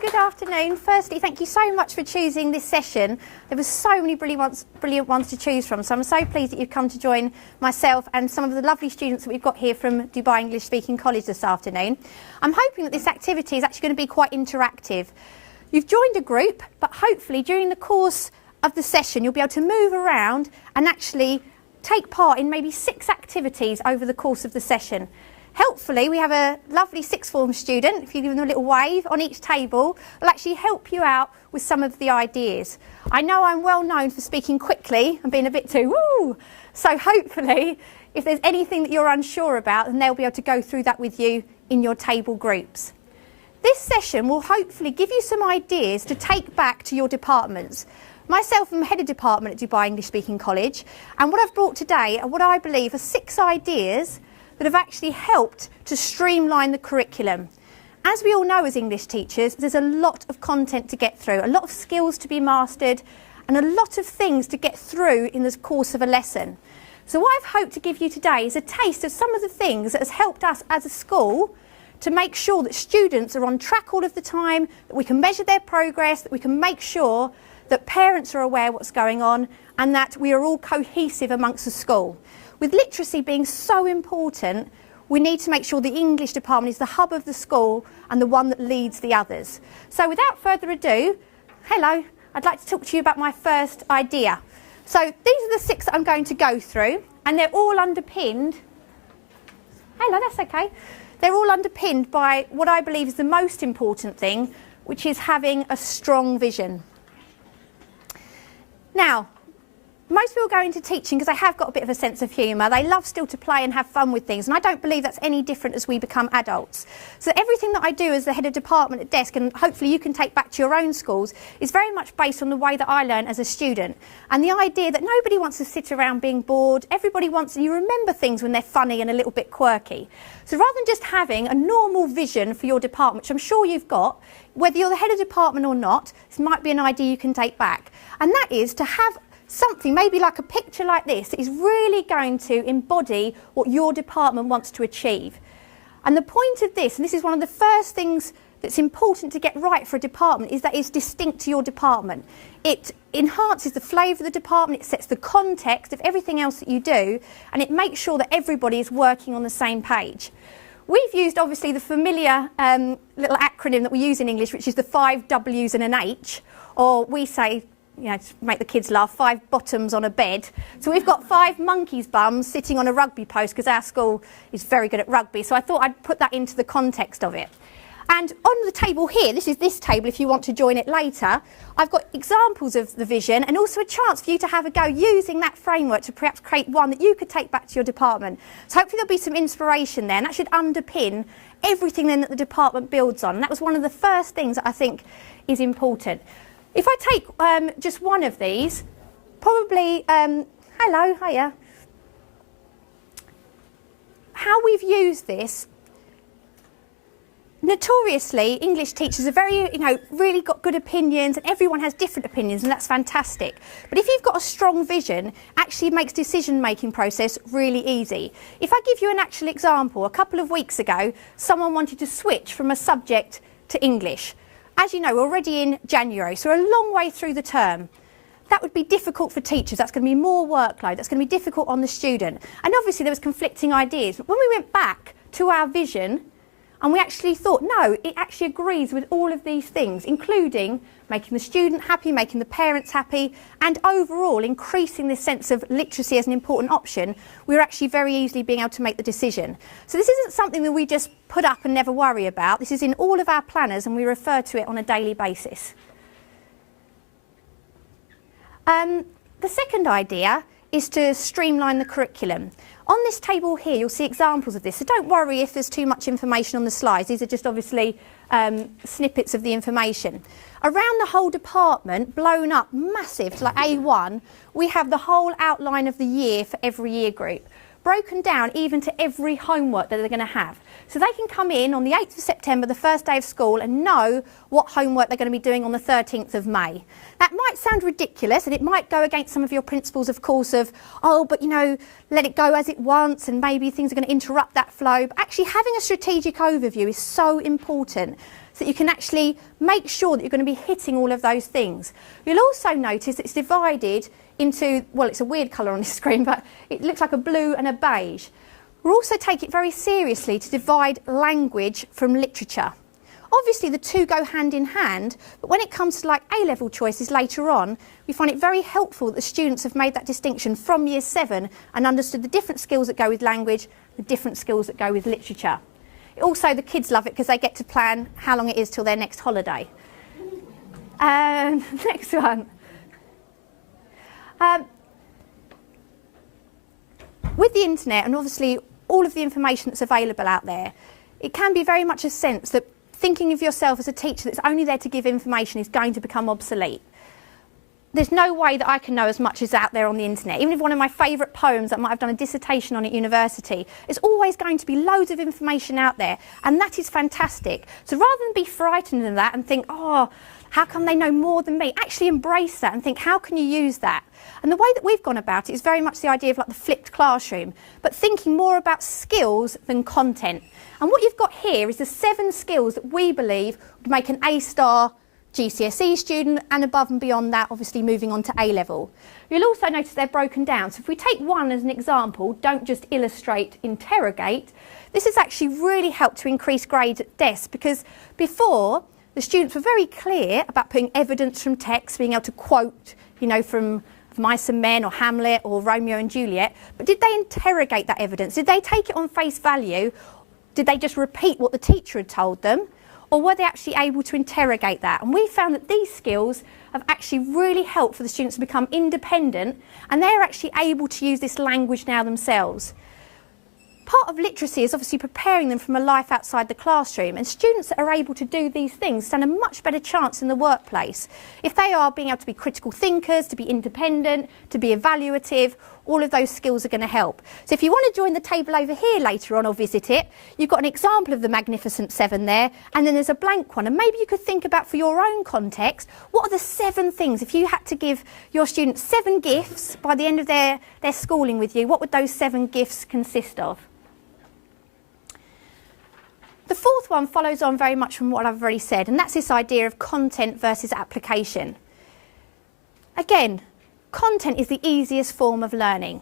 good afternoon. Firstly, thank you so much for choosing this session. There were so many brilliant ones to choose from, so I'm so pleased that you've come to join myself and some of the lovely students that we've got here from Dubai English Speaking College this afternoon. I'm hoping that this activity is actually going to be quite interactive. You've joined a group, but hopefully during the course of the session you'll be able to move around and actually take part in maybe 6 activities over the course of the session. Helpfully, we have a lovely sixth form student, if you give them a little wave on each table, will actually help you out with some of the ideas. I know I'm well known for speaking quickly and being a bit too woo, so hopefully if there's anything that you're unsure about, then they'll be able to go through that with you in your table groups. This session will hopefully give you some ideas to take back to your departments. Myself, I'm head of department at Dubai English Speaking College, and what I've brought today are what I believe are 6 ideas that have actually helped to streamline the curriculum. As we all know as English teachers, there's a lot of content to get through, a lot of skills to be mastered, and a lot of things to get through in the course of a lesson. So what I've hoped to give you today is a taste of some of the things that has helped us as a school to make sure that students are on track all of the time, that we can measure their progress, that we can make sure that parents are aware what's going on, and that we are all cohesive amongst the school. With literacy being so important, we need to make sure the English department is the hub of the school and the one that leads the others. So without further ado, hello, I'd like to talk to you about my first idea. So these are the 6 that I'm going to go through, and they're all underpinned. Hello, that's okay. They're all underpinned by what I believe is the most important thing, which is having a strong vision. Now, most people go into teaching because they have got a bit of a sense of humour. They love still to play and have fun with things, and I don't believe that's any different as we become adults. So everything that I do as the head of department at desk, and hopefully you can take back to your own schools, is very much based on the way that I learned as a student. And the idea that nobody wants to sit around being bored, everybody wants, you remember things when they're funny and a little bit quirky. So rather than just having a normal vision for your department, which I'm sure you've got, whether you're the head of department or not, this might be an idea you can take back. And that is to have something, maybe like a picture like this, that is really going to embody what your department wants to achieve. And the point of this, and this is one of the first things that's important to get right for a department, is that it's distinct to your department. It enhances the flavour of the department, it sets the context of everything else that you do, and it makes sure that everybody is working on the same page. We've used obviously the familiar little acronym that we use in English, which is the 5 W's and an H, or we say, you know, to make the kids laugh, 5 bottoms on a bed. So we've got 5 monkeys' bums sitting on a rugby post because our school is very good at rugby. So I thought I'd put that into the context of it. And on the table here, this is this table if you want to join it later, I've got examples of the vision and also a chance for you to have a go using that framework to perhaps create one that you could take back to your department. So hopefully there'll be some inspiration there, and that should underpin everything then that the department builds on. And that was one of the first things that I think is important. If I take just one of these, probably, hello, hiya. How we've used this, notoriously, English teachers are very, really got good opinions, and everyone has different opinions, and that's fantastic. But if you've got a strong vision, actually it makes decision-making process really easy. If I give you an actual example, a couple of weeks ago, someone wanted to switch from a subject to English. As you know, we're already in January, so we're a long way through the term. That would be difficult for teachers. That's going to be more workload. That's going to be difficult on the student. And obviously there was conflicting ideas. But when we went back to our vision, and we actually thought, no, it actually agrees with all of these things, including making the student happy, making the parents happy, and overall increasing this sense of literacy as an important option, we were actually very easily being able to make the decision. So this isn't something that we just put up and never worry about. This is in all of our planners, and we refer to it on a daily basis. The second idea is to streamline the curriculum. On this table here, you'll see examples of this, so don't worry if there's too much information on the slides. These are just obviously snippets of the information. Around the whole department, blown up massive to like A1, we have the whole outline of the year for every year group, broken down even to every homework that they're going to have. So they can come in on the 8th of September, the first day of school, and know what homework they're going to be doing on the 13th of May. That might sound ridiculous, and it might go against some of your principles, of course, of, oh, but let it go as it wants, and maybe things are going to interrupt that flow. But actually having a strategic overview is so important. so that you can actually make sure that you're going to be hitting all of those things. You'll also notice it's divided into, well, it's a weird colour on this screen, but it looks like a blue and a beige. We'll also take it very seriously to divide language from literature. Obviously the two go hand in hand, but when it comes to like A-level choices later on, we find it very helpful that the students have made that distinction from year 7 and understood the different skills that go with language, the different skills that go with literature. Also, the kids love it because they get to plan how long it is till their next holiday. Next one. With the internet and obviously all of the information that's available out there, it can be very much a sense that thinking of yourself as a teacher that's only there to give information is going to become obsolete. There's no way that I can know as much as out there on the internet. Even if one of my favourite poems that I might have done a dissertation on at university, there's always going to be loads of information out there, and that is fantastic. So rather than be frightened of that and think, oh, how come they know more than me? Actually embrace that and think, how can you use that? And the way that we've gone about it is very much the idea of like the flipped classroom, but thinking more about skills than content. And what you've got here is the 7 skills that we believe would make an A-star GCSE student, and above and beyond that, obviously moving on to A-level. You'll also notice they're broken down. So if we take one as an example, don't just illustrate, interrogate, this has actually really helped to increase grades at desk, because before, the students were very clear about putting evidence from text, being able to quote, you know, from Mice and Men or Hamlet or Romeo and Juliet, but did they interrogate that evidence? Did they take it on face value? Did they just repeat what the teacher had told them? Or were they actually able to interrogate that? And we found that these skills have actually really helped for the students to become independent, and they're actually able to use this language now themselves. Part of literacy is obviously preparing them from a life outside the classroom, and students that are able to do these things stand a much better chance in the workplace. If they are being able to be critical thinkers, to be independent, to be evaluative, all of those skills are going to help. So if you want to join the table over here later on or visit it, you've got an example of the Magnificent 7 there, and then there's a blank one. And maybe you could think about, for your own context, what are the 7 things, if you had to give your students 7 gifts by the end of their schooling with you, what would those 7 gifts consist of? The fourth one follows on very much from what I've already said, and that's this idea of content versus application. Again, content is the easiest form of learning.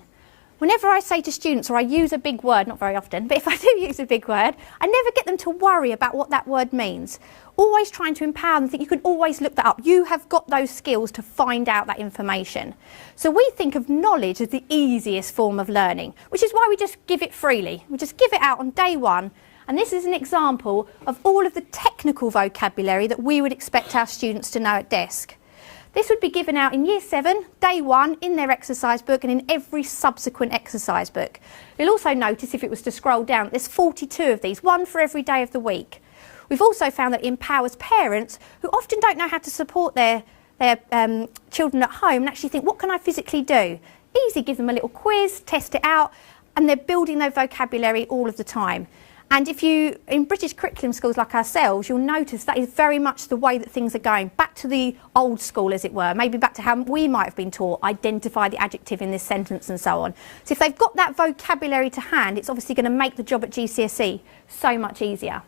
Whenever I say to students, or I use a big word, not very often, but if I do use a big word, I never get them to worry about what that word means. Always trying to empower them, think you can always look that up. You have got those skills to find out that information. So we think of knowledge as the easiest form of learning, which is why we just give it freely. We just give it out on day 1. And this is an example of all of the technical vocabulary that we would expect our students to know at desk. This would be given out in year 7, day 1, in their exercise book and in every subsequent exercise book. You'll also notice, if it was to scroll down, there's 42 of these, 1 for every day of the week. We've also found that it empowers parents who often don't know how to support their children at home and actually think, what can I physically do? Easy, give them a little quiz, test it out, and they're building their vocabulary all of the time. And if you, in British curriculum schools like ourselves, you'll notice that is very much the way that things are going, back to the old school, as it were, maybe back to how we might have been taught, identify the adjective in this sentence and so on. So if they've got that vocabulary to hand, it's obviously going to make the job at GCSE so much easier.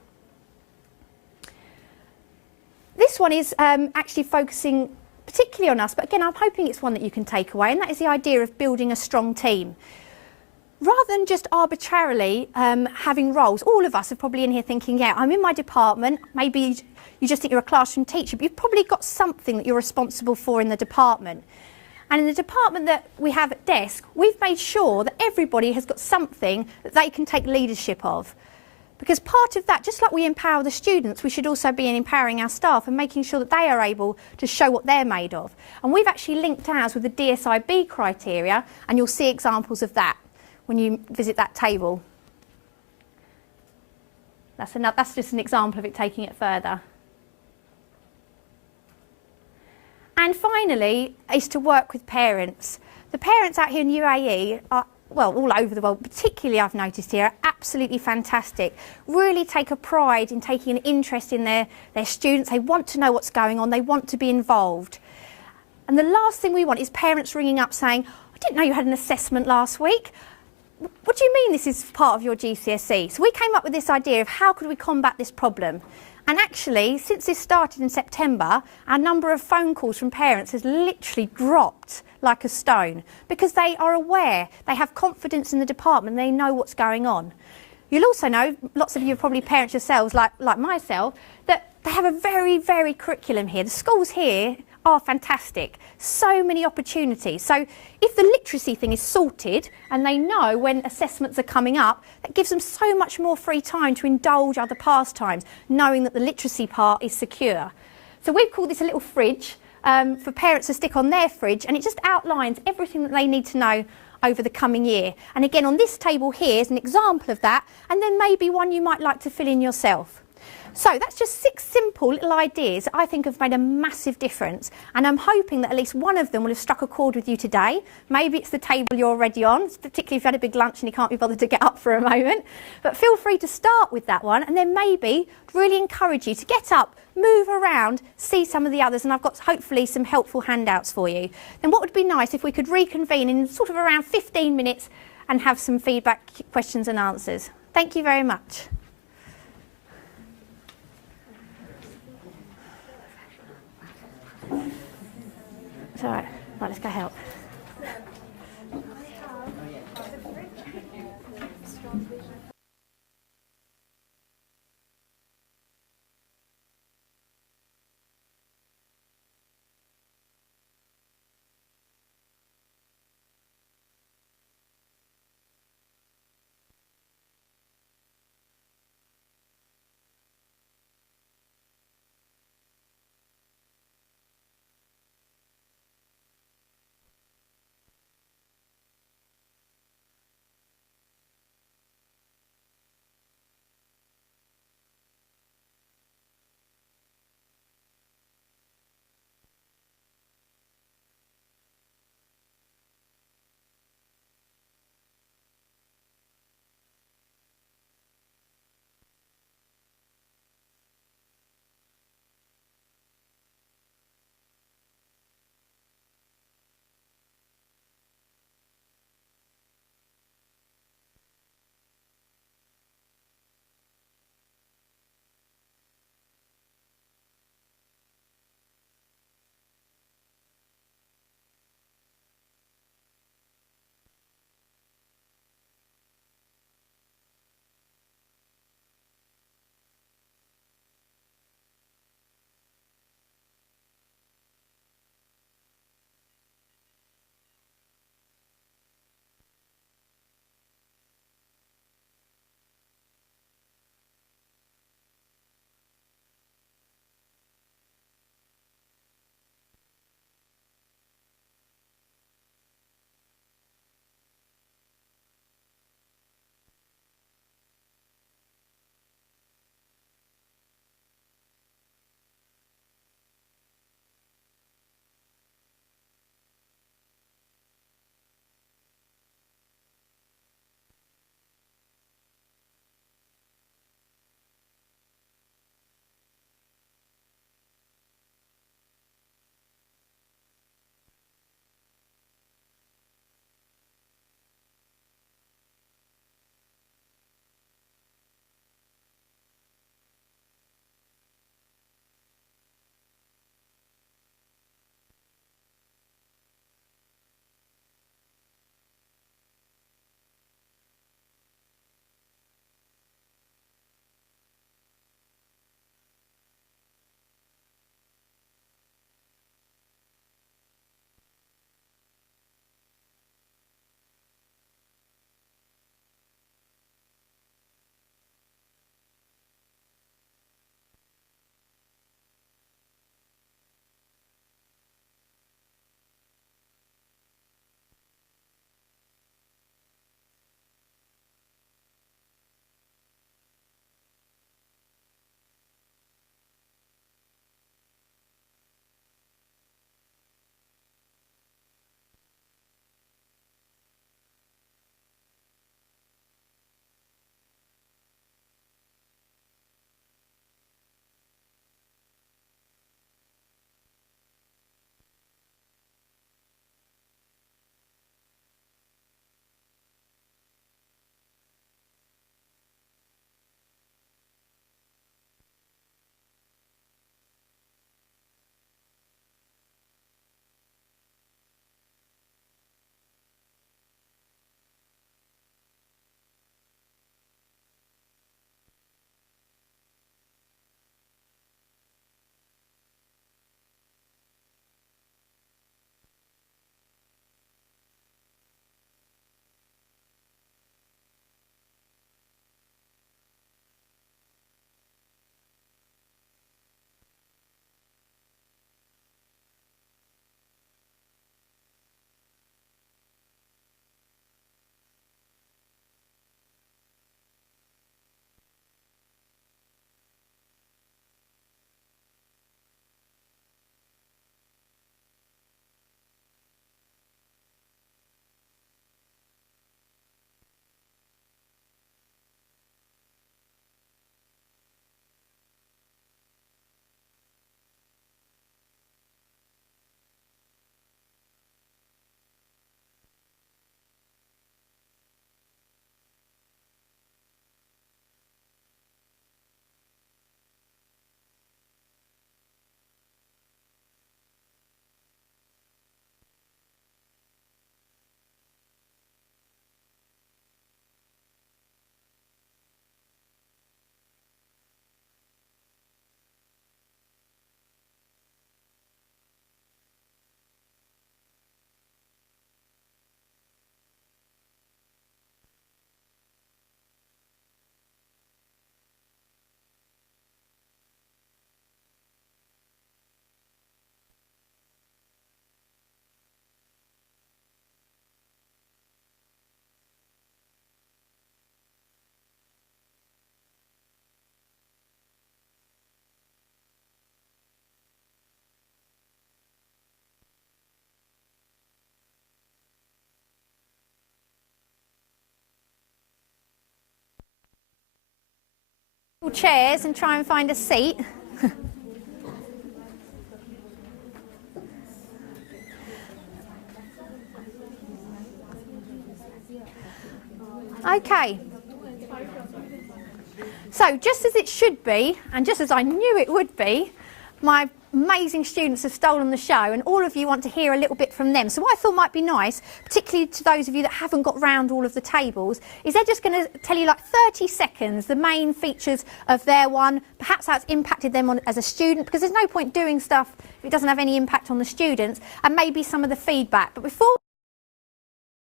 This one is actually focusing particularly on us, but again, I'm hoping it's one that you can take away, and that is the idea of building a strong team. Rather than just arbitrarily having roles, all of us are probably in here thinking, yeah, I'm in my department, maybe you just think you're a classroom teacher, but you've probably got something that you're responsible for in the department. And in the department that we have at desk, we've made sure that everybody has got something that they can take leadership of. Because part of that, just like we empower the students, we should also be empowering our staff and making sure that they are able to show what they're made of. And we've actually linked ours with the DSIB criteria, and you'll see examples of that when you visit that table. That's just an example of it taking it further. And finally, is to work with parents. The parents out here in UAE are, well, all over the world, particularly I've noticed here, are absolutely fantastic. Really take a pride in taking an interest in their students. They want to know what's going on. They want to be involved. And the last thing we want is parents ringing up saying, I didn't know you had an assessment last week. What do you mean this is part of your GCSE? So we came up with this idea of how could we combat this problem? And actually, since this started in September, our number of phone calls from parents has literally dropped like a stone because they are aware, they have confidence in the department, they know what's going on. You'll also know, lots of you are probably parents yourselves, like myself, that they have a very varied curriculum here. The schools here are fantastic. So many opportunities. So if the literacy thing is sorted and they know when assessments are coming up, that gives them so much more free time to indulge other pastimes, knowing that the literacy part is secure. So we've called this a little fridge for parents to stick on their fridge, and it just outlines everything that they need to know over the coming year. And again, on this table here is an example of that, and then maybe one you might like to fill in yourself. So that's just 6 simple little ideas that I think have made a massive difference, and I'm hoping that at least one of them will have struck a chord with you today. Maybe it's the table you're already on, particularly if you had a big lunch and you can't be bothered to get up for a moment. But feel free to start with that one, and then maybe really encourage you to get up, move around, see some of the others, and I've got hopefully some helpful handouts for you. Then what would be nice if we could reconvene in sort of around 15 minutes and have some feedback, questions and answers. Thank you very much. It's all right. Right, let's go help. couple chairs and try and find a seat. Okay. So just as it should be, and just as I knew it would be, my amazing students have stolen the show, and all of you want to hear a little bit from them. So what I thought might be nice, particularly to those of you that haven't got round all of the tables, is they're just going to tell you like 30 seconds the main features of their one, perhaps how it's impacted them as a student, because there's no point doing stuff if it doesn't have any impact on the students, and maybe some of the feedback. But before,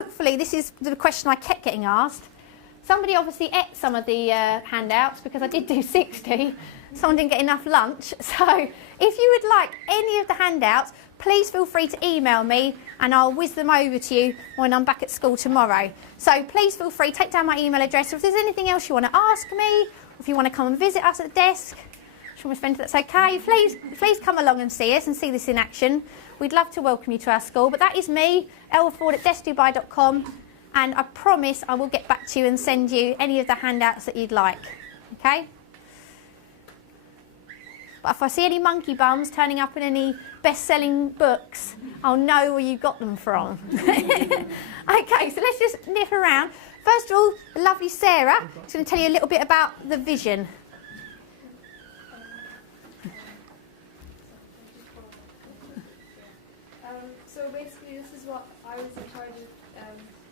hopefully this is the question I kept getting asked. Somebody obviously ate some of the handouts, because I did do 60. Someone didn't get enough lunch. So if you would like any of the handouts, please feel free to email me and I'll whiz them over to you when I'm back at school tomorrow. So please feel free, take down my email address. If there's anything else you want to ask me, or if you want to come and visit us at the desk, if that's okay, please come along and see us and see this in action. We'd love to welcome you to our school. But that is me, elford@deskdubai.com. And I promise I will get back to you and send you any of the handouts that you'd like. Okay? But if I see any monkey bums turning up in any best-selling books, I'll know where you got them from. Okay, so let's just nip around. First of all, the lovely Sarah is going to tell you a little bit about the vision. So basically this is what I was in charge of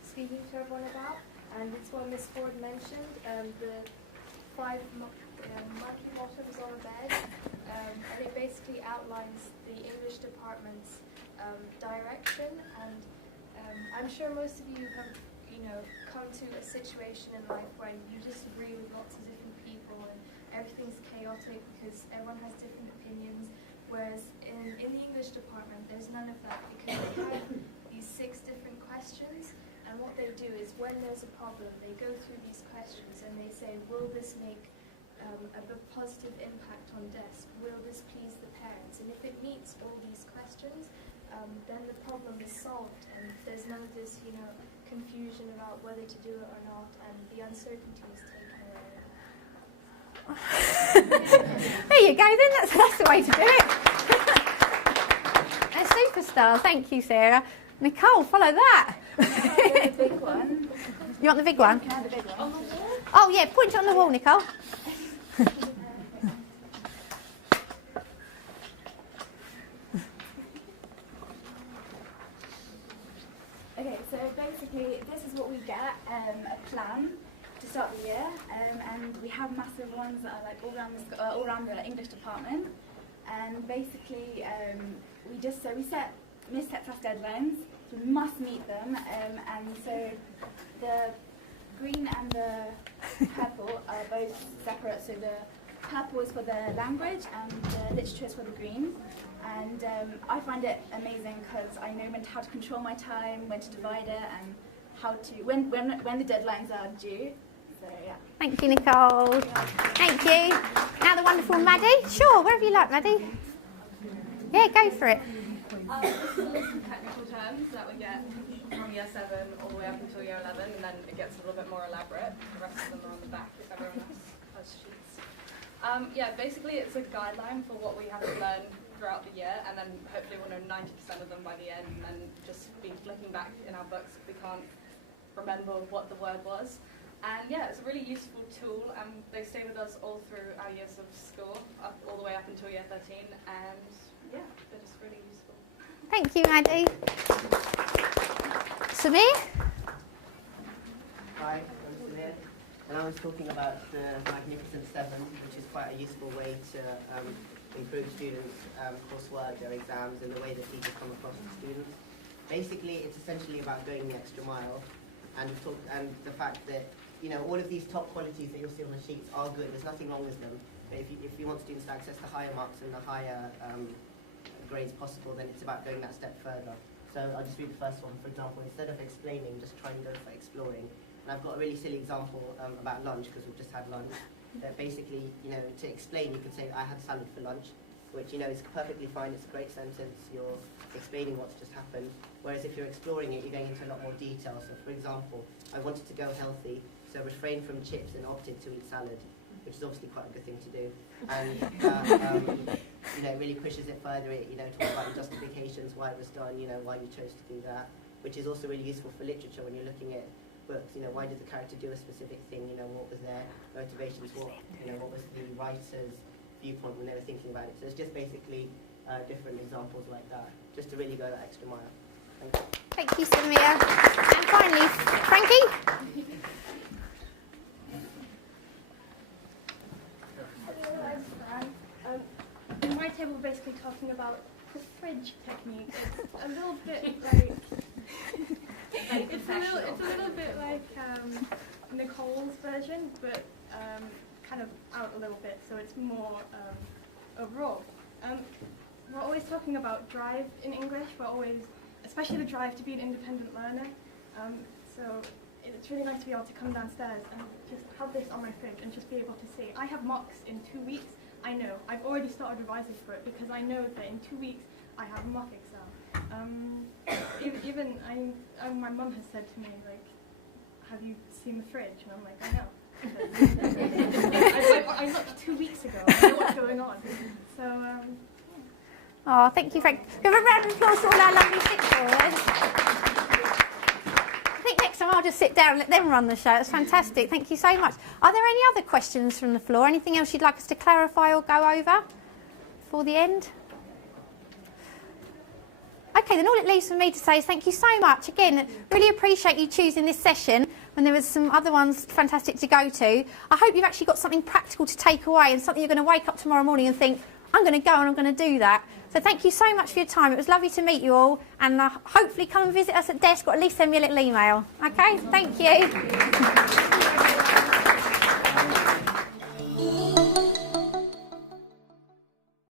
speaking to everyone about, and it's what Miss Ford mentioned, the 5 monkey bottoms on a bed, and it basically outlines the English department's direction, and I'm sure most of you have, come to a situation in life where you disagree with lots of different people and everything's chaotic because everyone has different opinions, whereas in the English department there's none of that, because they have these 6 different questions. And what they do is when there's a problem, they go through these questions and they say, will this make a positive impact on desk? Will this please the parents? And if it meets all these questions, then the problem is solved and there's none of this, confusion about whether to do it or not, and the uncertainty is taken away. There you go then, that's the way to do it. A superstar, thank you Sarah. Nicole, follow that. The big one. You want the big one? Can I have the big one? Oh yeah, point it on the wall, Nicole. Okay, so basically this is what we get, a plan to start the year, and we have massive ones that are like all around the English department, and basically Miss sets us deadlines, so we must meet them, and so the green and the purple are both separate, so the purple is for the language and the literature is for the green, and I find it amazing because I know how to control my time, when to divide it, and how to, when the deadlines are due, so yeah. Thank you Nicole. Thank you. Now the wonderful Maddie. Sure, wherever you like Maddie. Yeah, go for it. This is a list of technical terms that we get from year 7 all the way up until year 11, and then it gets a little bit more elaborate. The rest of them are on the back if everyone else has sheets. Yeah, basically it's a guideline for what we have to learn throughout the year, and then hopefully we'll know 90% of them by the end, and then just be flicking back in our books if we can't remember what the word was. And yeah, it's a really useful tool, and they stay with us all through our years of school, all the way up until year 13, and yeah, they're just really useful. Thank you, Maddie. Samir? Hi, I'm Samir, and I was talking about the Magnificent 7, which is quite a useful way to improve students' coursework, their exams, and the way that teachers come across to students. Basically, it's essentially about going the extra mile, and the fact that all of these top qualities that you'll see on the sheets are good. There's nothing wrong with them. But if you want students to access the higher marks and the higher grades possible, then it's about going that step further. So I'll just read the first one. For example, instead of explaining, just try and go for exploring. And I've got a really silly example about lunch, because we've just had lunch. That basically, to explain, you could say, I had salad for lunch, which, is perfectly fine. It's a great sentence. You're explaining what's just happened. Whereas if you're exploring it, you're going into a lot more detail. So for example, I wanted to go healthy, so refrained from chips and opted to eat salad. which is obviously quite a good thing to do. And you know, it really pushes it further. It, you know, talks about the justifications, why it was done, you know, why you chose to do that, which is also really useful for literature when you're looking at books. You know, why did the character do a specific thing? You know, what was their motivations? What, you know, what was the writer's viewpoint when they were thinking about it? So it's just basically different examples like that, just to really go that extra mile. Thank you. Thank you, Samia. And finally, Frankie? Hello, I'm Fran. In my table, we're basically talking about the fridge technique. It's a little bit like it's a little bit like Nicole's version, but kind of out a little bit. So it's more overall. We're always talking about drive in English. We're always, especially the drive to be an independent learner. So it's really nice to be able to come downstairs and just have this on my fridge and just be able to see. I have mocks in 2 weeks. I know. I've already started revising for it because I know that in 2 weeks I have a mock exam. Even my mum has said to me, like, have you seen the fridge? And I'm like, I know. I looked 2 weeks ago. I know what's going on. So, Oh, thank you, Frank. Give a round of applause to all our lovely sixth graders. I think next time I'll just sit down and let them run the show. It's fantastic. Thank you so much. Are there any other questions from the floor? Anything else you'd like us to clarify or go over before the end? Okay, then all it leaves for me to say is thank you so much. Again, really appreciate you choosing this session when there was some other ones fantastic to go to. I hope you've actually got something practical to take away and something you're going to wake up tomorrow morning and think, I'm going to go and I'm going to do that. So thank you so much for your time. It was lovely to meet you all, and hopefully come and visit us at desk or at least send me a little email. Okay, thank you.